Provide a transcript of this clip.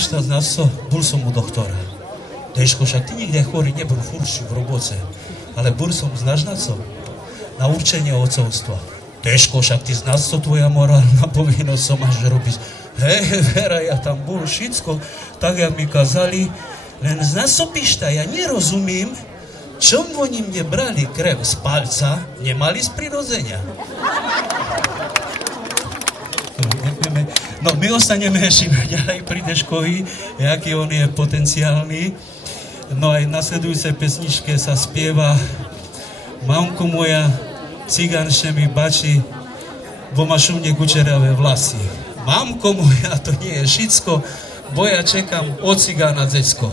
pýšta z nás, bol som u doktora. Težko, však ty nikde chorý nebol, furt v roboce. Ale bol som, znáš na co? Na určenie otcovstva. Težko, však ty znáš, co tvoja morálna povinnosť som máš robiť. Hej, Vera, ja tam bol všetko, tak jak mi kazali. Len znáš, co pýšta, ja nerozumím, čom oni mne brali krev z palca, nemali z prirodzenia. No, my ostaneme ešte ďalej pri Deškovi, jaký on je potenciálny. No aj v nasledujúcej pesničke sa spieva Mamko moja, cigánše mi bačí, bo ma šumne kučeravé vlasy. Mamko moja, to nie je všetko, bo ja čekám od cigána decko.